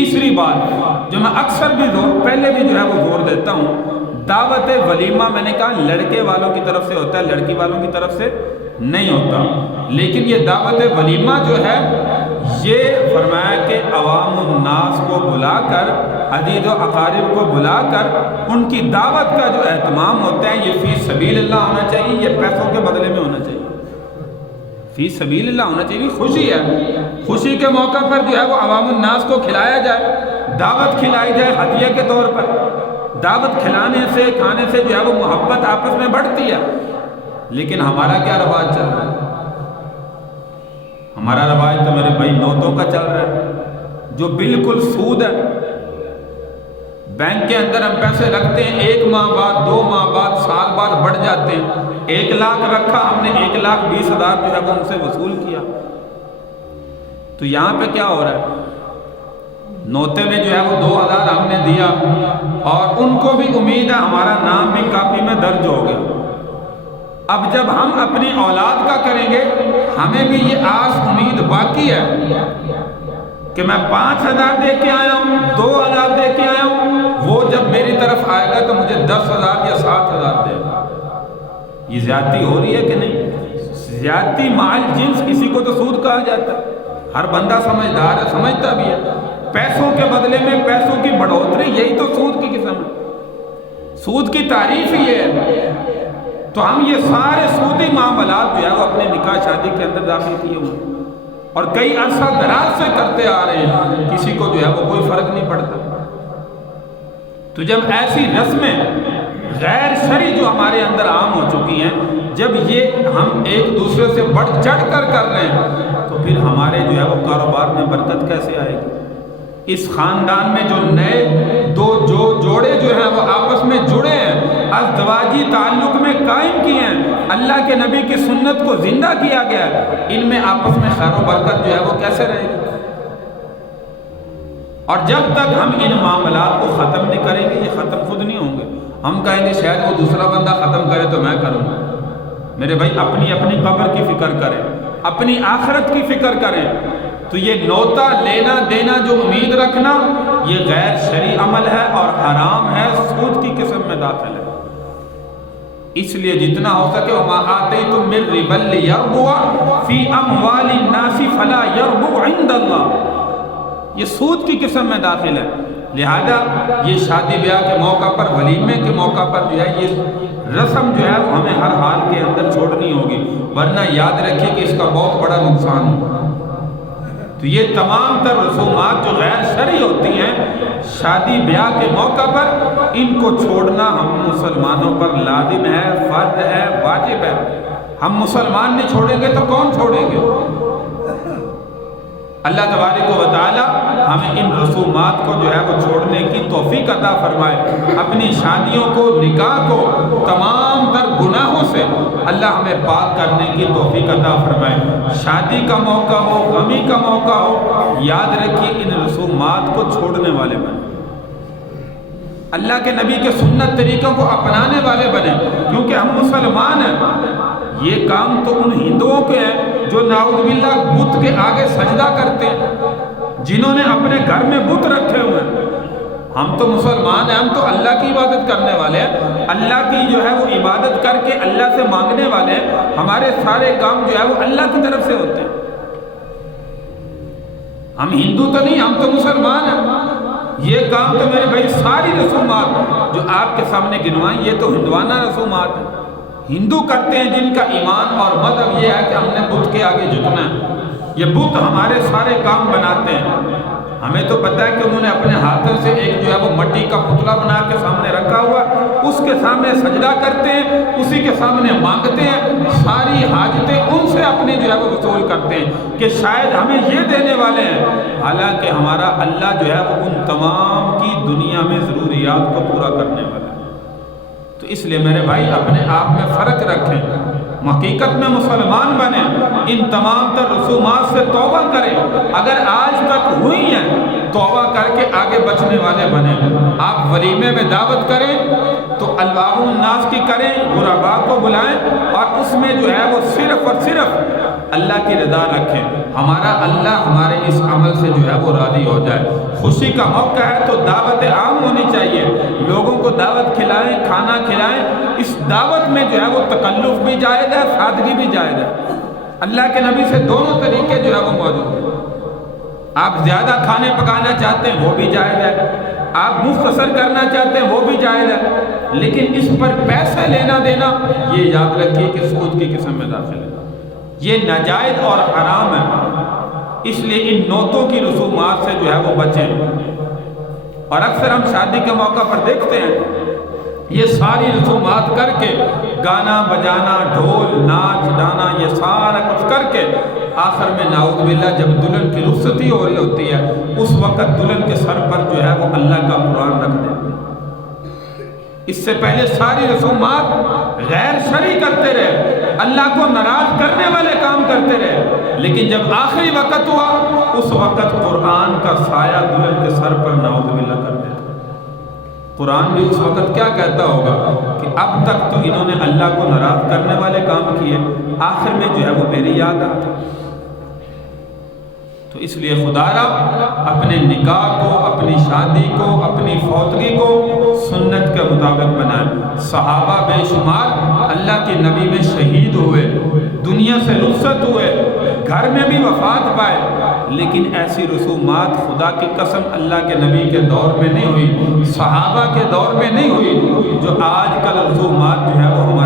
تیسری بات جو میں اکثر بھی پہلے بھی جو ہے وہ زور دیتا ہوں، دعوت ولیمہ میں نے کہا لڑکے والوں کی طرف سے ہوتا ہے، لڑکی والوں کی طرف سے نہیں ہوتا، لیکن یہ دعوت ولیمہ جو ہے یہ فرمایا کہ عوام الناس کو بلا کر، عزیز و اقارب کو بلا کر ان کی دعوت کا جو اہتمام ہوتا ہے یہ فی سبیل اللہ ہونا چاہیے، یہ پیسوں کے بدلے میں ہونا چاہیے، فی سبیل اللہ ہونا چاہیے۔ خوشی ہے، خوشی کے موقع پر جو ہے وہ عوام الناس کو کھلایا جائے، دعوت کھلائی جائے ہدیے کے طور پر، دعوت کھلانے سے کھانے سے جو ہے وہ محبت آپس میں بڑھتی ہے۔ لیکن ہمارا کیا رواج چل رہا ہے؟ ہمارا رواج تو میرے بھائی نوٹوں کا چل رہا ہے جو بالکل سود ہے۔ بینک کے اندر ہم پیسے رکھتے ہیں، 1 ماہ بعد 2 ماہ بعد سال بعد بڑھ جاتے ہیں۔ 1 لاکھ رکھا ہم نے، 1,20,000 جو ہے وہ ان سے وصول کیا۔ تو یہاں پہ کیا ہو رہا ہے؟ نوتے میں جو ہے وہ 2,000 ہم نے دیا اور ان کو بھی امید ہے ہمارا نام بھی کاپی میں درج ہو گیا۔ اب جب ہم اپنی اولاد کا کریں گے ہمیں بھی یہ آس امید باقی ہے کہ میں 5,000 دے کے آیا ہوں، 2,000 دے کے آیا ہوں، وہ جب میری طرف آئے گا تو مجھے 10,000 یا 7,000 دے گا۔ یہ زیادتی ہو رہی ہے کہ نہیں؟ زیادتی مال جنس، کسی کو تو سود کہا جاتا ہے، ہر بندہ سمجھدار ہے، سمجھتا بھی ہے۔ پیسوں کے بدلے میں پیسوں کی بڑھوتری، یہی تو سود کی قسم ہے، سود کی تعریف ہی ہے۔ تو ہم یہ سارے سودی معاملات جو ہے وہ اپنے نکاح شادی کے اندر داخل کیے ہوئے اور کئی عرصہ دراز سے کرتے آ رہے ہیں، کسی کو جو ہے وہ کوئی فرق نہیں پڑتا۔ تو جب ایسی رسمیں غیر شرعی جو ہمارے اندر عام ہو چکی ہیں، جب یہ ہم ایک دوسرے سے بڑھ چڑھ کر رہے ہیں تو پھر ہمارے جو ہے وہ کاروبار میں برکت کیسے آئے گی؟ اس خاندان میں جو نئے دو جوڑے جو ہیں وہ آپس میں جڑے ہیں، ازدواجی تعلق میں قائم کیے ہیں، اللہ کے نبی کی سنت کو زندہ کیا گیا ہے، ان میں آپس میں خیر و برکت جو ہے وہ کیسے رہے گی؟ اور جب تک ہم ان معاملات کو ختم نہیں کریں گے یہ ختم خود نہیں ہوں گے۔ ہم کہیں گے شاید وہ دوسرا بندہ ختم کرے تو میں کروں گا۔ میرے بھائی اپنی قبر کی فکر کریں، اپنی آخرت کی فکر کریں۔ تو یہ نوتا لینا دینا جو امید رکھنا یہ غیر شرعی عمل ہے اور حرام ہے، سود کی قسم میں داخل ہے۔ اس لیے جتنا ہو سکے وَمَا آتَيْتُم مِّن رِّبًا لِّيَرْبُوَ فِي أَمْوَالِ النَّاسِ فَلَا يَرْبُو عِندَ اللَّهِ، یہ سود کی قسم میں داخل ہے۔ لہذا یہ شادی بیاہ کے موقع پر، ولیمے کے موقع پر جو ہے یہ رسم جو ہے وہ ہمیں ہر حال کے اندر چھوڑنی ہوگی، ورنہ یاد رکھیے کہ اس کا بہت بڑا نقصان ہوگا۔ تو یہ تمام تر رسومات جو غیر شرعی ہوتی ہیں شادی بیاہ کے موقع پر، ان کو چھوڑنا ہم مسلمانوں پر لازم ہے، فرض ہے، واجب ہے۔ ہم مسلمان نہیں چھوڑیں گے تو کون چھوڑیں گے؟ اللہ تبارک و تعالی ہمیں ان رسومات کو جو ہے وہ چھوڑنے کی توفیق عطا فرمائے، اپنی شادیوں کو، نکاح کو تمام تر گناہوں سے اللہ ہمیں پاک کرنے کی توفیق عطا فرمائے۔ شادی کا موقع ہو، غمی کا موقع ہو، یاد رکھیے ان رسومات کو چھوڑنے والے بنے، اللہ کے نبی کے سنت طریقوں کو اپنانے والے بنے، کیونکہ ہم مسلمان ہیں۔ یہ کام تو ان ہندوؤں کے ہیں جو نعوذ باللہ بت کے آگے سجدہ کرتے ہیں، جنہوں نے اپنے گھر میں بت رکھے ہوئے ہیں۔ ہم تو مسلمان ہیں، ہم تو اللہ کی عبادت کرنے والے ہیں، اللہ کی جو ہے وہ عبادت کر کے اللہ سے مانگنے والے ہیں، ہمارے سارے کام جو ہے وہ اللہ کی طرف سے ہوتے ہیں۔ ہم ہندو تو نہیں، ہم تو مسلمان ہیں۔ یہ کام تو میرے بھائی ساری رسومات جو آپ کے سامنے گنوائیں یہ تو ہندوانہ رسومات ہیں، ہندو کرتے ہیں، جن کا ایمان اور مذہب یہ ہے کہ ہم نے بت کے آگے جھکنا ہے، یہ بت ہمارے سارے کام بناتے ہیں۔ ہمیں تو پتہ ہے کہ انہوں نے اپنے ہاتھوں سے ایک جو ہے وہ مٹی کا پتلا بنا کے سامنے رکھا ہوا، اس کے سامنے سجدہ کرتے ہیں، اسی کے سامنے مانگتے ہیں، ساری حاجتیں ان سے اپنی جو ہے وہ وصول کرتے ہیں کہ شاید ہمیں یہ دینے والے ہیں، حالانکہ ہمارا اللہ جو ہے وہ ان تمام کی دنیا میں ضروریات کو پورا کرنے والا ہے۔ تو اس لیے میرے بھائی اپنے آپ میں فرق رکھیں، حقیقت میں مسلمان بنیں، ان تمام تر رسومات سے توبہ کریں، اگر آج تک ہوئی ہیں توبہ کر کے آگے بچنے والے بنیں۔ آپ ولیمے میں دعوت کریں تو الناس کی کریں، غرباء کو بلائیں، اور اس میں جو ہے وہ صرف اور صرف اللہ کی رضا رکھیں، ہمارا اللہ ہمارے اس عمل سے جو ہے وہ راضی ہو جائے۔ خوشی کا موقع ہے تو دعوت عام ہونی چاہیے، لوگوں کو دعوت کھلائیں، کھانا کھلائیں۔ اس دعوت میں جو ہے وہ تکلف بھی جائز ہے، سادگی بھی جائز ہے۔ اللہ کے نبی سے دونوں طریقے جو ہے وہ موجود ہیں۔ آپ زیادہ کھانے پکانا چاہتے ہیں وہ بھی جائز ہے، آپ مختصر کرنا چاہتے ہیں وہ بھی جائز ہے، لیکن اس پر پیسے لینا دینا یہ یاد رکھیے کہ سود کی قسم میں داخل ہے، یہ ناجائز اور حرام ہے۔ اس لیے ان نوتوں کی رسومات سے جو ہے وہ بچیں۔ اور اکثر ہم شادی کے موقع پر دیکھتے ہیں یہ ساری رسومات کر کے، گانا بجانا، ڈھول ناچ گانا، یہ سارا کچھ کر کے آخر میں نعوذ باللہ جب دلہن کی رخصتی ہو رہی ہوتی ہے اس وقت دلہن کے سر پر جو ہے وہ اللہ کا قرآن رکھ دیتے ہیں۔ اس سے پہلے ساری رسومات غیر شرعی کرتے رہے، اللہ کو ناراض کرنے والے کام کرتے رہے، لیکن جب آخری وقت ہوا اس وقت قرآن کا سایہ دلہن کے سر پر نعوذ باللہ کر دیتے۔ قرآن بھی اس وقت کیا کہتا ہوگا کہ اب تک تو انہوں نے اللہ کو ناراض کرنے والے کام کیے، آخر میں جو ہے وہ میری یاد آتی۔ تو اس لیے خدا را اپنے نکاح کو، اپنی شادی کو، اپنی فوتگی کو سنت کے مطابق بنائیں۔ صحابہ بے شمار اللہ کے نبی میں شہید ہوئے، دنیا سے رخصت ہوئے، گھر میں بھی وفات پائے، لیکن ایسی رسومات خدا کی قسم اللہ کے نبی کے دور میں نہیں ہوئی، صحابہ کے دور میں نہیں ہوئی، جو آج کل رسومات جو ہے وہ